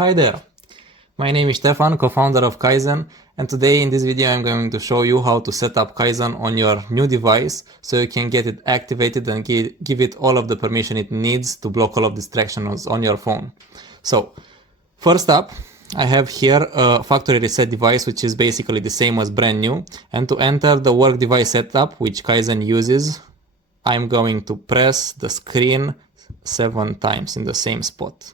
Hi there, my name is Stefan, co-founder of kaiZen, and today in this video I'm going to show you how to set up kaiZen on your new device so you can get it activated and give it all of the permission it needs to block all of distractions on your phone. So first up, I have here a factory reset device, which is basically the same as brand new, and to enter the work device setup which kaiZen uses, I'm going to press the screen 7 times in the same spot.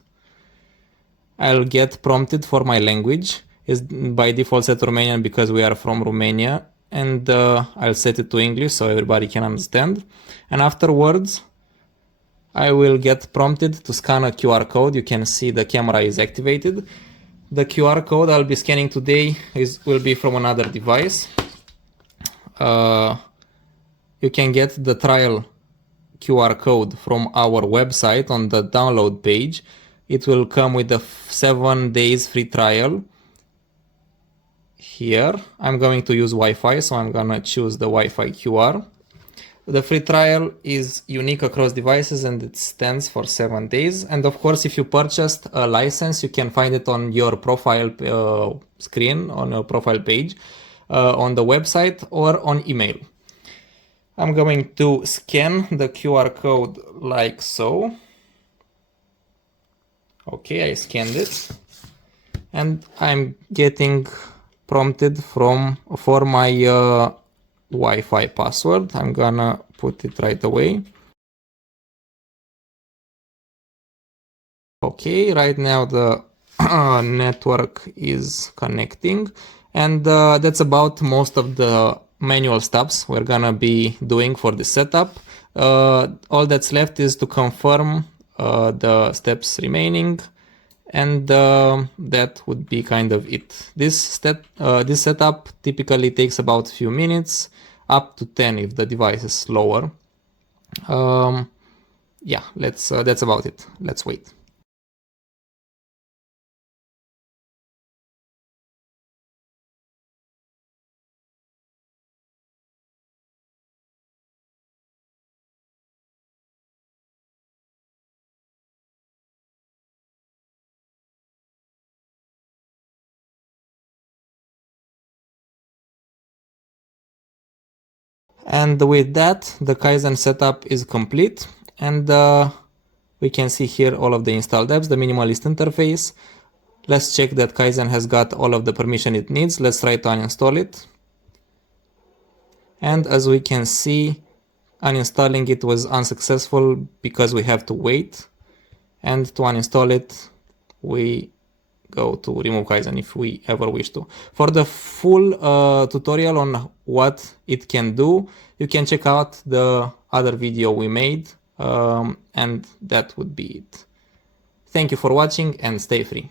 I'll get prompted for my language. It's by default set to Romanian because we are from Romania, and I'll set it to English so everybody can understand. And afterwards, I will get prompted to scan a QR code. You can see the camera is activated. The QR code I'll be scanning today will be from another device. You can get the trial QR code from our website on the download page. It will come with a 7 days free trial. Here I'm going to use Wi-Fi, so I'm gonna choose the Wi-Fi QR. The free trial is unique across devices and it stands for 7 days. And of course, if you purchased a license, you can find it on your profile screen, on your profile page, on the website or on email. I'm going to scan the QR code like so. Okay, I scanned it, and I'm getting prompted for my Wi-Fi password. I'm gonna put it right away. Okay, right now the network is connecting, and that's about most of the manual steps we're gonna be doing for the setup. All that's left is to confirm the steps remaining, and that would be kind of it. This setup typically takes about a few minutes, up to 10 if the device is slower. Yeah, that's about it. Let's wait. And with that, the kaiZen setup is complete, and we can see here all of the installed apps, the minimalist interface. Let's check that kaiZen has got all of the permission it needs. Let's try to uninstall it. And as we can see, uninstalling it was unsuccessful because we have to wait. And to uninstall it, we go to remove kaiZen if we ever wish to. For the full tutorial on what it can do, you can check out the other video we made, and that would be it. Thank you for watching and stay free.